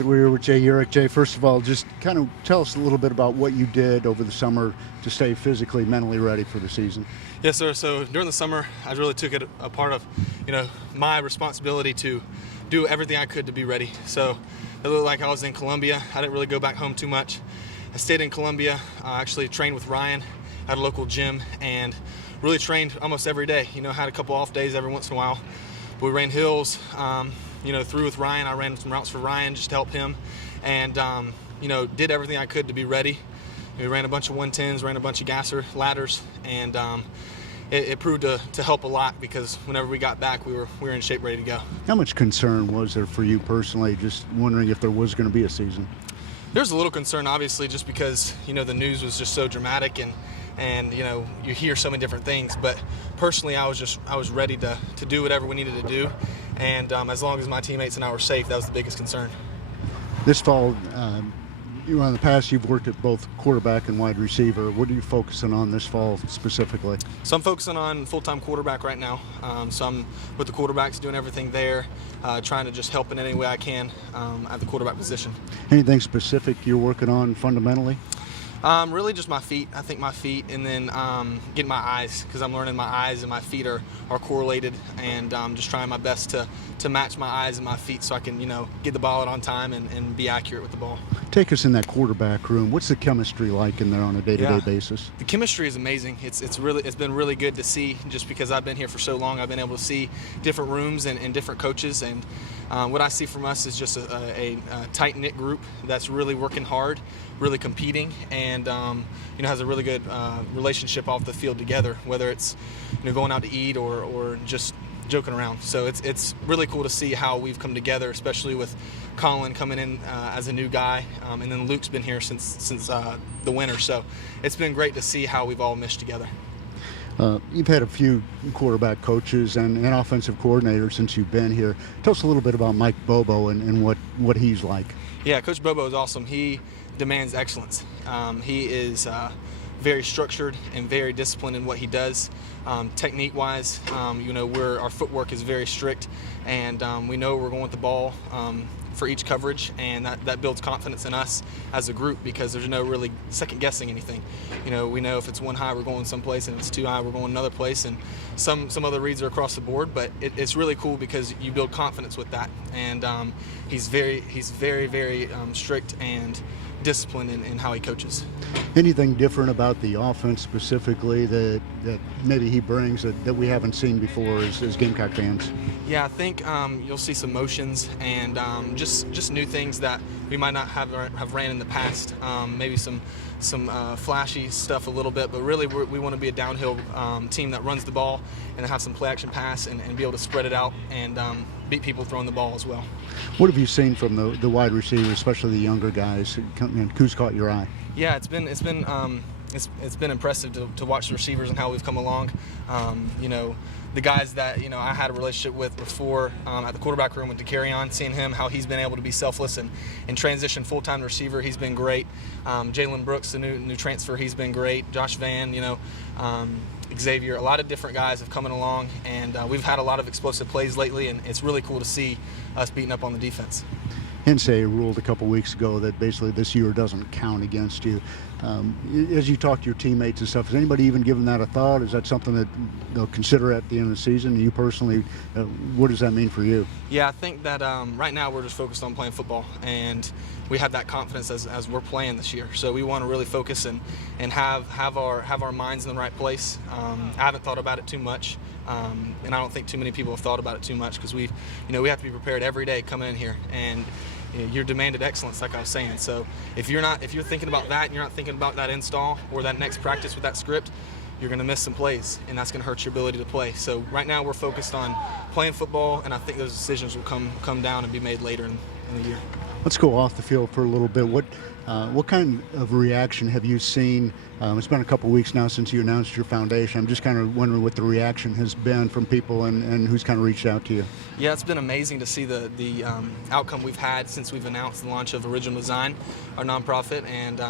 We're here with Jay Urich. Jay, first of all, just kind of tell us a little bit about what you did over the summer to stay physically, mentally ready for the season. Yes, sir. So during the summer, I really took it a part of, my responsibility to do everything I could to be ready. So it looked like I was in Columbia. I didn't really go back home too much. I stayed in Columbia. I actually trained with Ryan at a local gym and really trained almost every day. Had a couple off days every once in a while. But we ran hills. Through with Ryan. I ran some routes for Ryan just to help him, and did everything I could to be ready. We ran a bunch of 110s, ran a bunch of gasser ladders, and it proved to help a lot because whenever we got back, we were in shape, ready to go. How much concern was there for you personally, just wondering if there was going to be a season? There's a little concern, obviously, just because the news was just so dramatic and you hear so many different things. But personally, I was ready to do whatever we needed to do, and as long as my teammates and I were safe, that was the biggest concern. This fall, in the past, you've worked at both quarterback and wide receiver. What are you focusing on this fall specifically? So I'm focusing on full-time quarterback right now. So I'm with the quarterbacks, doing everything there, trying to just help in any way I can at the quarterback position. Anything specific you're working on fundamentally? Really just my feet. I think my feet, and then getting my eyes, because I'm learning my eyes and my feet are correlated, and just trying my best to match my eyes and my feet so I can get the ball out on time and be accurate with the ball. Take us in that quarterback room. What's the chemistry like in there on a day-to-day basis? The chemistry is amazing. It's been really good to see, just because I've been here for so long. I've been able to see different rooms and different coaches, and what I see from us is just a tight-knit group that's really working hard, really competing, and has a really good relationship off the field together, whether it's going out to eat or just joking around. So it's really cool to see how we've come together, especially with Colin coming in as a new guy, and then Luke's been here since the winter. So it's been great to see how we've all meshed together. You've had a few quarterback coaches and offensive coordinators since you've been here. Tell us a little bit about Mike Bobo and what he's like. Yeah, Coach Bobo is awesome. He demands excellence. He is very structured and very disciplined in what he does. Technique-wise, our footwork is very strict, and we know we're going with the ball for each coverage, and that builds confidence in us as a group because there's no really second-guessing anything. We know if it's one high, we're going someplace, and if it's two high, we're going another place, and some other reads are across the board, but it's really cool because you build confidence with that, and he's very strict and disciplined in how he coaches. Anything different about the offense specifically that maybe he brings that we haven't seen before as Gamecock fans? Yeah, I think you'll see some motions and just new things that we might not have ran in the past. Maybe some flashy stuff a little bit, but really we want to be a downhill team that runs the ball and have some play action pass and be able to spread it out and beat people throwing the ball as well. What have you seen from the wide receivers, especially the younger guys? Who's caught your eye? Yeah, it's been impressive to watch the receivers and how we've come along. The guys that I had a relationship with before at the quarterback room with DeCarrion, seeing him, how he's been able to be selfless and transition full-time receiver, he's been great. Jalen Brooks, the new transfer, he's been great. Josh Van, Xavier, a lot of different guys have come along, and we've had a lot of explosive plays lately, and it's really cool to see us beating up on the defense. Hensei ruled a couple weeks ago that basically this year doesn't count against you. As you talk to your teammates and stuff, has anybody even given that a thought? Is that something that they'll consider at the end of the season? You personally, what does that mean for you? Yeah, I think that right now we're just focused on playing football, and we have that confidence as we're playing this year. So we want to really focus and have our minds in the right place. I haven't thought about it too much, and I don't think too many people have thought about it too much because we have to be prepared every day coming in here, and you're demanded excellence, like I was saying. So if you're thinking about that, and you're not thinking about that install or that next practice with that script, you're going to miss some plays, and that's going to hurt your ability to play. So right now we're focused on playing football, and I think those decisions will come down and be made later in the year. Let's go off the field for a little bit. What kind of reaction have you seen? It's been a couple weeks now since you announced your foundation. I'm just kind of wondering what the reaction has been from people and who's kind of reached out to you. Yeah, it's been amazing to see the outcome we've had since we've announced the launch of Original Design, our nonprofit, and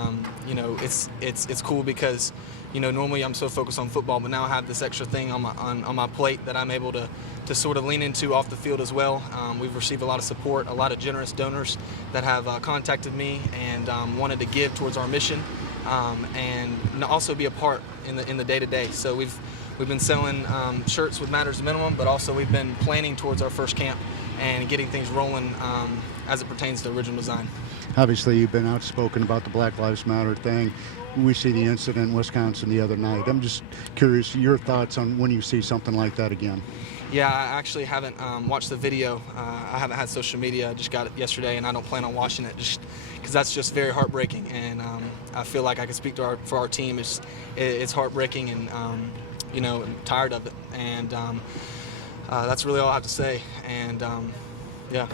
it's cool because normally I'm so focused on football, but now I have this extra thing on my plate that I'm able to sort of lean into off the field as well. We've received a lot of support, a lot of generous donors that have contacted me and wanted to give towards our mission, and also be a part in the day-to-day. So we've been selling shirts with Matters Minimum, but also we've been planning towards our first camp and getting things rolling as it pertains to Original Design. Obviously, you've been outspoken about the Black Lives Matter thing. We see the incident in Wisconsin the other night. I'm just curious your thoughts on when you see something like that again. Yeah, I actually haven't watched the video. I haven't had social media. I just got it yesterday, and I don't plan on watching it just because that's just very heartbreaking. And I feel like I can speak for our team. It's heartbreaking, and I'm tired of it. And that's really all I have to say. And yeah.